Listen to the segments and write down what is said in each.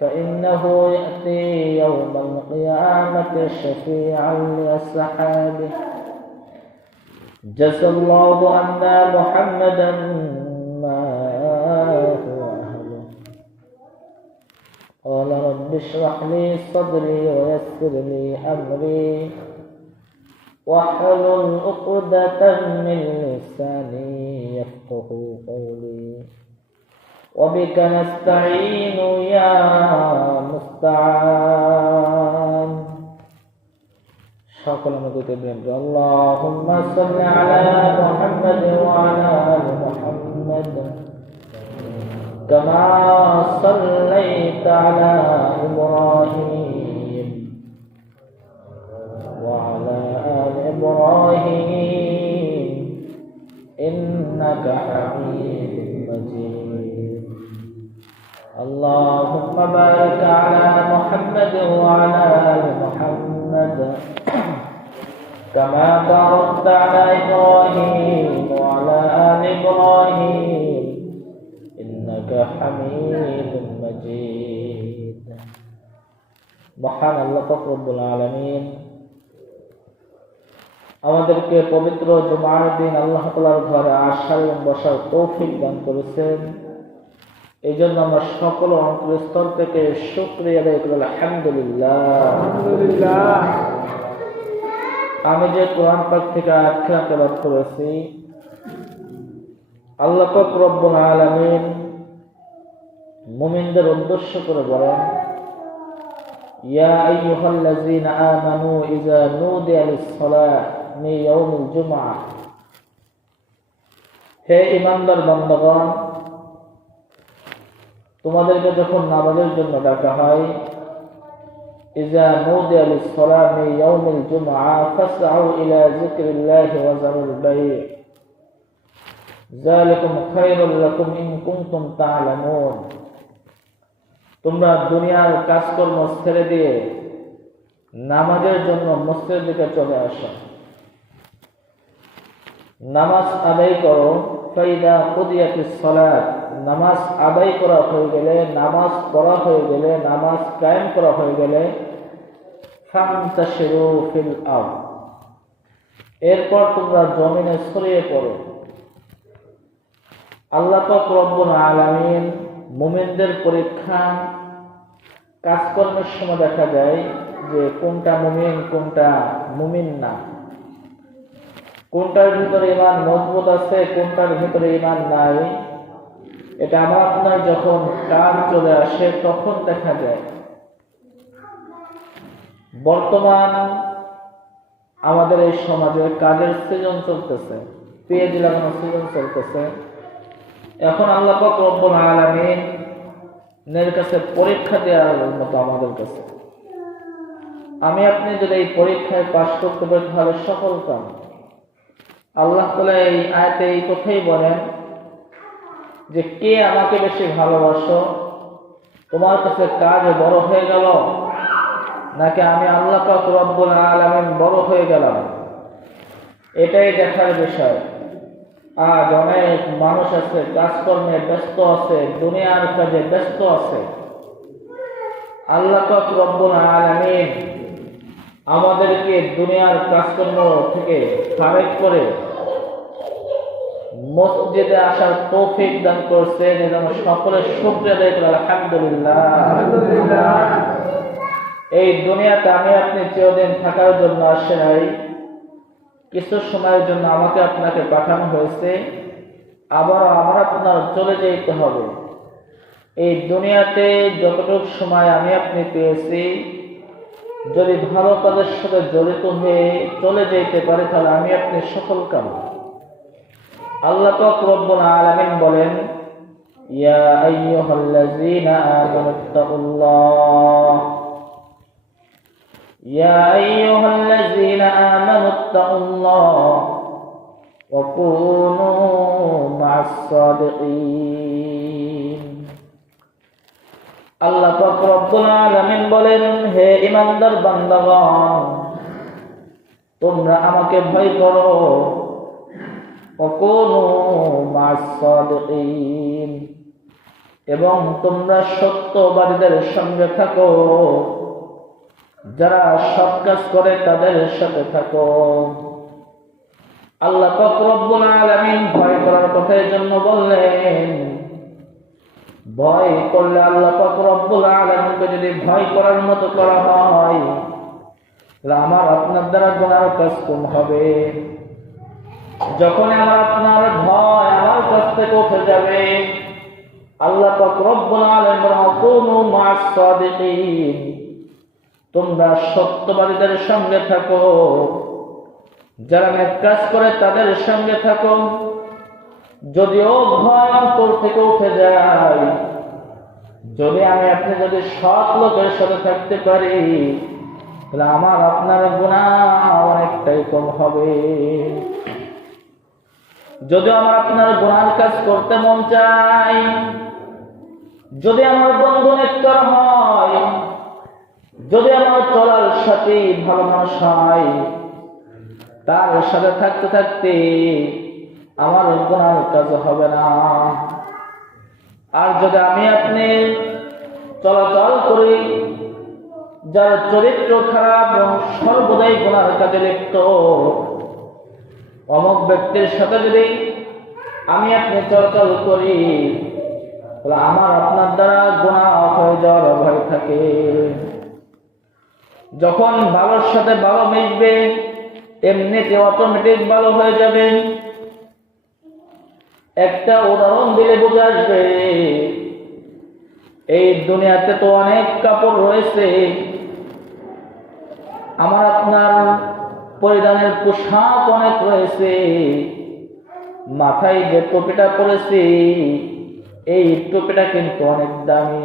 فإنه يأتي يوم القيامة شفيعا لأصحابه جزى الله عنا محمدا ما هو أهله. قال رب اشرح لي صدري ويسر لي أمري واحلل عقدة من لساني يفقه قولي وبك نستعين يا مستعان. সকল আমাদের اللهم صل على محمد وعلى آل محمد كما صليت على إبراهيم وعلى آل إبراهيم إنك حميد مجيد. اللهم بارك على محمد وعلى آل محمد كما باركت على إبراهيم وعلى آل إبراهيم إنك حميد مجيد. মহান আল্লাহ পাক রব্বুল আলামিন আমাদেরকে পবিত্র জুমার দিন আল্লাহ তাআলার ঘরে আসার এবং বসার তৌফিক দান করেছেন। এই জন্য আমরা সকল অন্তরস্থল থেকে শুকরিয়া আদায় করি আলহামদুলিল্লাহ। আমি যে কোরআন পাক থেকে আয়াত তেলাওয়াত করেছি, আল্লাহ পাক রব্বুল আলামিন মুমিনদের উদ্দেশ্য করে বলেন, ইয়া আইয়ুহাল্লাযীনা আমানু ইযা নুদিয়া লিস-সালাতি মিন ইয়াউমিল জুমআহ, হে ঈমানদার বান্দাগণ, তোমাদেরকে যখন নামাজের জন্য ডাকা হয়, ইযা নুদিয়া লিস-সালাতি মিন ইয়াউমিল জুমআহ ফাসআউ ইলা যিকরিল্লাহি ওয়া যারুল বাই' যালিকুম খায়রুল লাকুম ইন কুনতুম তা'লামুন। তোমরা দুনিয়ার কাজকর্ম ছেড়ে দিয়ে নামাজের জন্য মসজিদের দিকে চলে আসো, নামাজ আদায় করো। ফাইদা কুদিয়াতিস সালাত, নামাজ আদায় করা হয়ে গেলে, নামাজ পড়া হয়ে গেলে, নামাজ কায়েম করা হয়ে গেলে, ফান্তাশিরু ফিল আরদ, এরপর তোমরা জমিনে ছড়িয়ে পড়ো। আল্লাহ পাক রব্বুল আলামিন মুমিনদের পরীক্ষা কাজকর্মের সময় দেখা যায় যে কোনটা মুমিন কোনটা মুমিন না, কোনটার ভিতরে ঈমান মজবুত আছে কোনটার ভিতরে ঈমান নাই, এটা আমার আপনার যখন কাজ চলে আসে তখন দেখা যায়। বর্তমান আমাদের এই সমাজে কাজের সিজন চলতেছে, পেঁয়াজ লাগানোর সিজন চলতেছে। এখন আল্লাহ পাক রব্বুল আলামিন এর কাছে পরীক্ষা দেওয়ার মতো আমাদের কাছে, আমি আপনি যদি এই পরীক্ষায় পাশ করতে পারি তাহলে সফল কাম। আল্লাহ তাআলা এই আয়াতে এই কথাই বলেন যে কে আমাকে বেশি ভালোবাসো, তোমার কাছে কাজ বড় হয়ে গেল নাকি আমি আল্লাহ পাক রব্বুল আলামিন বড় হয়ে গেলাম, এটাই দেখার বিষয়। আজ অনেক মানুষ আছে কাজকর্মে ব্যস্ত আছে, দুনিয়ার কাজে ব্যস্ত আছে। আল্লাহ পাক রব্বুল আলামিন আমাদেরকে দুনিয়ার কাজকর্ম থেকে ফারেক করে মসজিদে আসার তৌফিক দান করেছেন। এজন্য সকলের শুকরিয়া আদায় করি আলহামদুলিল্লাহ। এই দুনিয়াতে আমি আপনি চিরদিন থাকার জন্য আসে নাই, কিছু সময়ের জন্য আমাকে আপনাকে পাঠানো হয়েছে, আবার আমার আপনার চলে যেতে হবে। এই দুনিয়াতে যতটুকু সময় আমি আপনি পেয়েছি, যদি ভালো কাজের সাথে জড়িত হয়ে চলে যেতে পারে তাহলে আমি আপনি সফল কাম। আল্লাহ পাক রব্বুল আলামিন বলেন, ইয়া আইয়ুহাল্লাযীনা আমানুত্তাকুল্লাহ, ইয়া আইয়ুহাল্লাযীনা আমানুত্তাকুল্লাহ ওয়া কুনু মা'আস সাদিকিন। আল্লাহ পাক রব্বুল আলামিন বলেন, হে ঈমানদার বান্দাগণ, তোমরা আমাকে ভয় করো, ওয়া কুনু মা'আস সাদিকিন, এবং তোমরা সত্যবাদীদের সঙ্গে থাকো, যারা সৎ কাজ করে তাদের সাথে থাকো। আল্লাহ পাক রব্বুল আলামিন ভয় করার কথা এই জন্য বললেন, ভয় করলে আল্লাহ পাক রব্বুল আলামিনকে যদি ভয় করার মতো করা হয়, তাহলে আমার আপনার দ্বারা গুনাহ কাজ কম হবে। যখন আমার আপনার ভয় আমার কাছ থেকে উঠে যাবে, আল্লাহ পাক রব্বুল আলামিন বলেন কুনু মা'আস সাদিকিন, তোমরা সত্যবাদীদের সঙ্গে থাকো, যারা নেক কাজ করে তাদের সঙ্গে থাকো। যদিও ভয় অন্তর থেকে উঠে যায়, যদি আমি আপনি যদি সৎ লোকের সাথে থাকতে পারি, তাহলে আমার আপনার গুনাহ অনেকটাই কম হবে। যদি আমার আপনার গুনার কাজ করতে মন চাই, যদি আমার বন্ধু নেককার হয়, যদি আমার চলার সাথে ভালো মানুষ হয়, তার সাথে থাকতে থাকতে আমার গুনার কাজ হবে না। আর যদি আমি আপনি চলাচল করি যার চরিত্র খারাপ এবং সর্বদাই গুনার কাজে লিপ্ত, অমুক ব্যক্তির সাথে যদি আমি আপনি চলাচল করি, তাহলে আমার আপনার দ্বারা গুনাহ হয়ে যাওয়ার ভয় থাকে। যখন ভালোর সাথে ভালো মিশবে, এমনিতে অটোমেটিক ভালো হয়ে যাবে। একটা উদাহরণ দিলে বুঝে আসবে, এই দুনিয়াতে তো অনেক কাপড় রয়েছে, আমার আপনার পরিধানের পোশাক অনেক রয়েছে, মাথায় যে টুপিটা পরেছি এই টুপিটা কিন্তু অনেক দামি,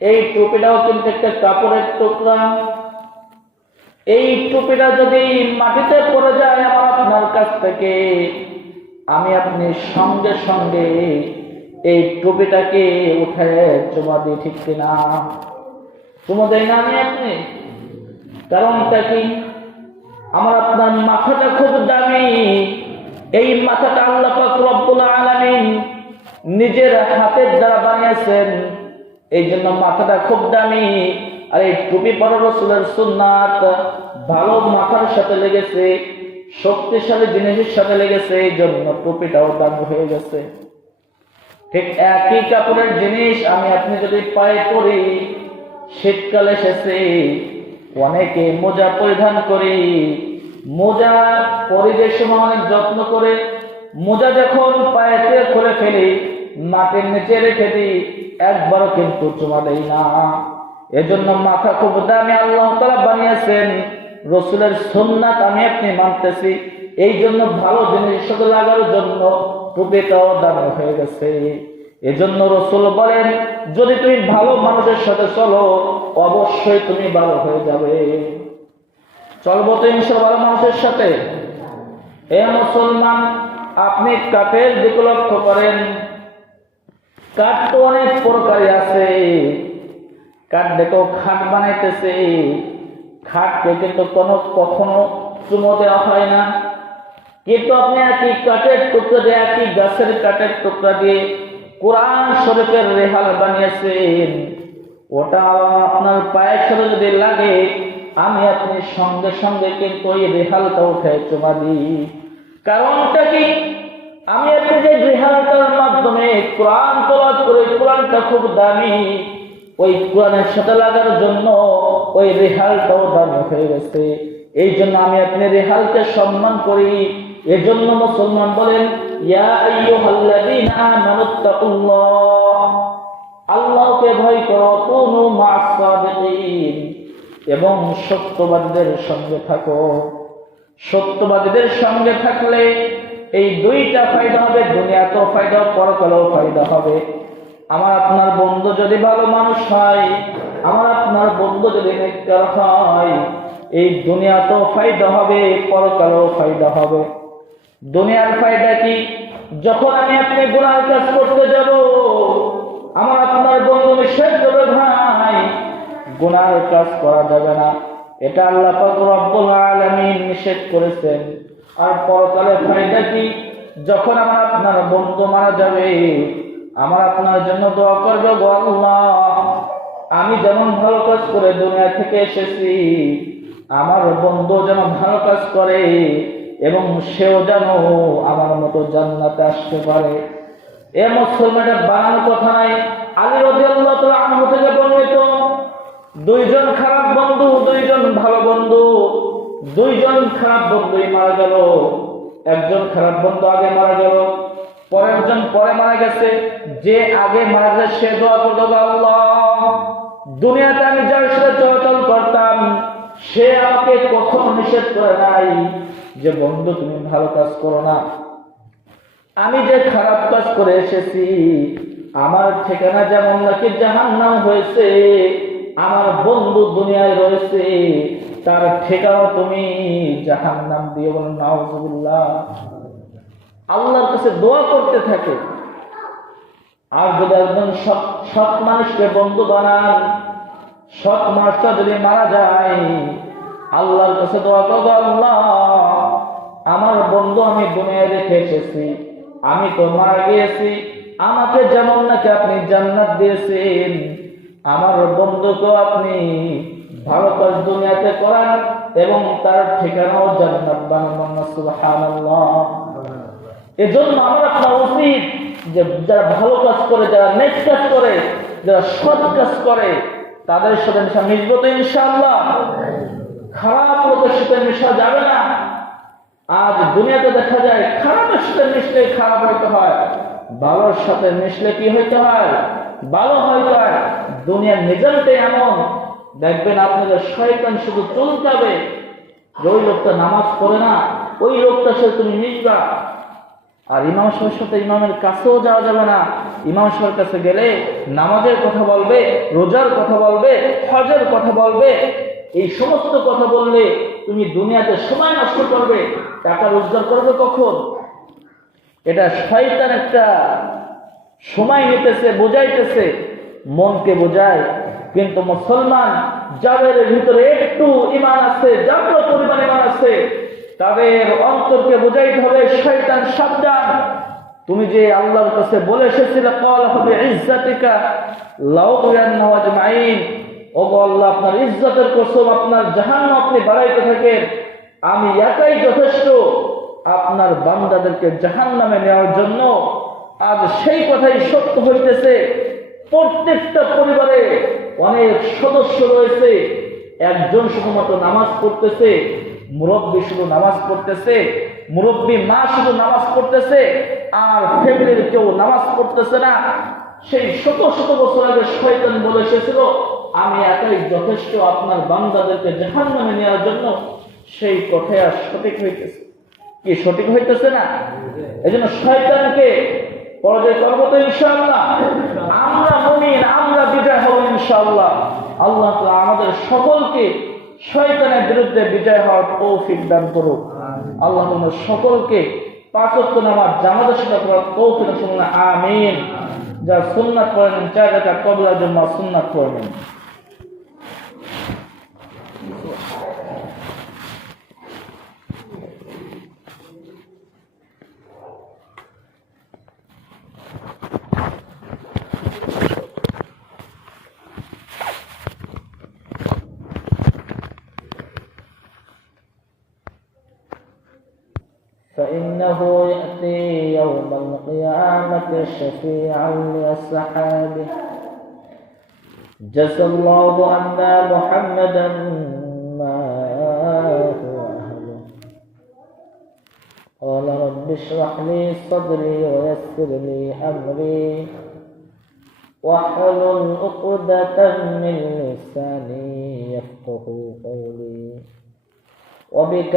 এই টুপিটাও কিন্তু একটা কাপড়ের টুকরা। এই টুপিটা যদি মাটিতে পড়ে যায় আমার আপনার কাছ থেকে, আমি আপনি সঙ্গে সঙ্গে এই টুপিটাকে উঠে চুমা দিই, ঠিক কিনা? চুমা দেয় না আমি আপনি? কারণটা কি? আমার আপনার মাথাটা খুব দামি, এই মাথাটা আল্লাহ পাক রব্বুল আলামিন নিজের হাতের দ্বারা বানিয়েছেন, এই জন্য মাথাটা খুব দামি। আর এই টুপি পরা রাসূলের সুন্নাত ভালো মাথার সাথে লেগেছে, শক্তিশালী জিনিসের সাথে লেগেছে, এই জন্য টুপিটাও দামি হয়ে গেছে। ঠিক একই কাপড়ের জিনিস আমি আপনি যদি পায়ে পরি, শীতকাল এসেছে, অনেকে মোজা পরিধান করি, মোজা পরিবেশ সময় অনেক যত্ন করে মোজা যখন পায়েতে খুলে ফেলি, মাটির নিচে রেখে দিই, একবারও কিন্তু চুমা দেই না। এজন্য মাথা খুব দামি, আল্লাহ তাআলা বানিয়েছেন, রাসূলের সুন্নাত আমি আপনি মানতেছি, এই জন্য ভালো জিনিস সাথে লাগার জন্য টুপিটাও দামি হয়ে গেছে। এজন্য রাসূল বলেন, যদি তুমি ভালো মানুষের সাথে চলো, অবশ্যই তুমি ভালো হয়ে যাবে। চলবো তো ইনশাআল্লাহ ভালো মানুষের সাথে। এ মুসলমান, আপনি কাঠের দিকে লক্ষ্য করেন, কাঠ তো অনেক প্রকারই আছে, কাঠ দেখো খাট বানাইতেছে, খাটকে কিন্তু কখনো চুমো দেওয়া হয় না। কিন্তু আপনি একই কাঠের টুকরা দিয়ে, একই গাছের কাঠের টুকরা দিয়ে কোরআন শরীফের রেহাল বানিয়েছেন, ওটা আপনার পায়ের সাথে যদি লাগে, আমি আপনি সঙ্গে সঙ্গে কিন্তু ওই রেহালটা উঠে চুমা দিই। কারণটা কি? আমি আপনি যে রেহালটার মাধ্যমে কোরআন তেলাওয়াত করে, কোরআনটা খুব দামি, ওই কোরআনের সাথে লাগার জন্য ওই রেহালটাও দামি হয়ে গেছে। এই জন্য আমি আপনি রেহালকে সম্মান করি। এজন্য মুসলমান বলেন, ইয়া আইয়ুহাল্লাযীনা আমানুত্তাকুল্লাহ, আল্লাহকে ভয় করো, কুনু মা'আস সাদিকিন, এবং সত্যবাদীদের সঙ্গে থাকো। সত্যবাদীদের সঙ্গে থাকলে এই দুইটা ফায়দা হবে, দুনিয়াতেও ফায়দা, পরকালেও ফায়দা হবে। আমার আপনার বন্ধু যদি ভালো মানুষ হয়, আমার আপনার বন্ধু যদি নেককার হয়, এই দুনিয়াতেও ফায়দা হবে, পরকালেও ফায়দা হবে। দুনিয়ার ফায়দা কি? যখন আমি আপনি গুনাহ কাজ করতে যাব, আমার আপনার বন্ধু নিষেধ করবে, ভাই গুনার কাজ করা যাবে না, এটা আল্লাহ পাক রব্বুল আলামিন নিষেধ করেছেন। আর পরকালে ফায়দা কি? যখন আমার আপনার বন্ধু মারা যাবে, আমার আপনার জন্য দোয়া করবে, গো আল্লাহ আমি যেমন ভালো কাজ করে দুনিয়া থেকে এসেছি, আমার বন্ধু যেন ভালো কাজ করে এবং সেও যেন আমার মতো জান্নাতে আসতে পারে। এ মুসলমানের বানানো কথা নাই। আলী রাদিয়াল্লাহু তাআলা আনহু থেকে বর্ণিত, দুইজন খারাপ বন্ধু, দুইজন ভালো বন্ধু, দুইজন খারাপ বন্ধুই মারা গেল। একজন খারাপ বন্ধু আগে মারা গেল, পরের জন পরে মারা গেছে। যে আগে মারা গেছে সে দোয়া করল, আল্লাহ দুনিয়াতে আমি যার সাথে চলাচল করতাম সে আমাকে কখনো নিষেধ করে নাই যে বন্ধু তুমি ভালো কাজ করো না। আমি যে খারাপ কাজ করে এসেছি আমার ঠিকানা যেমন নাকি জাহান্নাম হয়েছে, আমার বন্ধু দুনিয়ায় রয়েছে তার ঠিকানা তুমি জাহান্নাম দিয়ে বলো নাউযুবিল্লাহ। আল্লাহর কাছে দোয়া করতে থাকে। আর যদি একজন সৎ মানুষকে বন্ধু বানান, সৎ মানুষটা যদি মারা যায় আল্লাহর কাছে দোয়া করবো, আল্লাহ আমার বন্ধু আমি দুনিয়ায় রেখে এসেছি, আমি তো মারা গিয়েছি, আমাকে যেমন নাকি আপনি জান্নাত দিয়েছেন আমার বন্ধুকেও আপনি ভালো কাজ দুনিয়াতে করান এবং তার ঠিকানাও জান্নাত বানান। সুবহানাল্লাহ। এজন্য আমার আপনার উচিত যে যারা ভালো কাজ করে, যারা নেক কাজ করে, যারা সৎ কাজ করে তাদের সাথে মিশা মিশবো তো ইনশাআল্লাহ। খারাপ লোকের সাথে মিশা যাবে না। আজ দুনিয়াতে দেখা যায় খারাপের সাথে মিশলে খারাপ হইতে হয়, ভালোর সাথে মিশলে কি হইতে হয়? ভালো হইতে হয়। দুনিয়ার নিজামটাই এমন, দেখবেন আপনাদের শয়তান শুধু চলকাবে যে ওই লোকটা নামাজ পড়ে না, ওই লোকটার সাথে তুমি মিশবা। আর ইমাম সাহেবের সাথে ইমামের কাছেও যাওয়া যাবে না। ইমাম সাহেবের কাছে গেলে নামাজের কথা বলবে, রোজার কথা বলবে, হজের কথা বলবে। এই সমস্ত কথা বললে তুমি দুনিয়াতে সময় নষ্ট করবে, টাকা রোজগার করবে কখন? এটা শয়তান একটা সময় নিতেছে, বোঝাইতেছে, মনকে বোঝায়। কিন্তু মুসলমান যাদের ভিতরে একটু ঈমান আছে, যাদের পরিমাণ ঈমান আছে, তাদের অন্তরকে বোঝাইতে হবে শয়তান সাবধান। তুমি যে আল্লাহর কাছে বলে এসেছিলে ক্বালা বিইজ্জাতিকা লাউয়ান্নাহু আজমাইন, ওগো আল্লাহ আপনার ইজ্জতের কসম আপনার জাহান্নাম আপনি বাড়াইতে থাকেন, আমি একাই যথেষ্ট আপনার বান্দাদেরকে জাহান্নামে নেওয়ার জন্য। আজ সেই কথাই সত্য হইতেছে। প্রত্যেকটা পরিবারে অনেক সদস্য রয়েছে, একজন শুধুমাত্র নামাজ পড়তেছে, মুরব্বী শুধু নামাজ পড়তেছে, মুরব্বী মা শুধু নামাজ পড়তেছে, আর ফ্যামিলির কেউ নামাজ পড়তেছে না। সেই শত শত বছর আগে শয়তান বলে এসেছিল আমি একাই যথেষ্ট আপনার বান্দাদেরকে জাহান্নামে নেওয়ার জন্য। সেই কথাই আর সঠিক হইতেছে কি? সঠিক হইতেছে না। এই জন্য শয়তানকে পরাজয় করবো তো ইনশাআল্লাহ। আমরা মুমিন, আমরা বিজয় হব ইনশাআল্লাহ। আল্লাহ তাআলা আমাদের সকলকে শয়তানের বিরুদ্ধে বিজয় হওয়ার তৌফিক দান করুক। আল্লাহ তোমাদের সকলকে পাঁচ ওয়াক্ত নামাজ জামাতের সাথে পড়ার তৌফিক দান করুন, আমিন। যা সুন্নাত পড়েন 4 রাকাত কবুলের জন্য সুন্নাত পড়েন। فإنه يأتي يوم القيامة شفيعا لأصحابه جزى الله أن محمدا ما هو أهله قال رب اشرح لي صدري ويسر لي أمري واحلل عقدة من لساني يفقهوا قولي وبك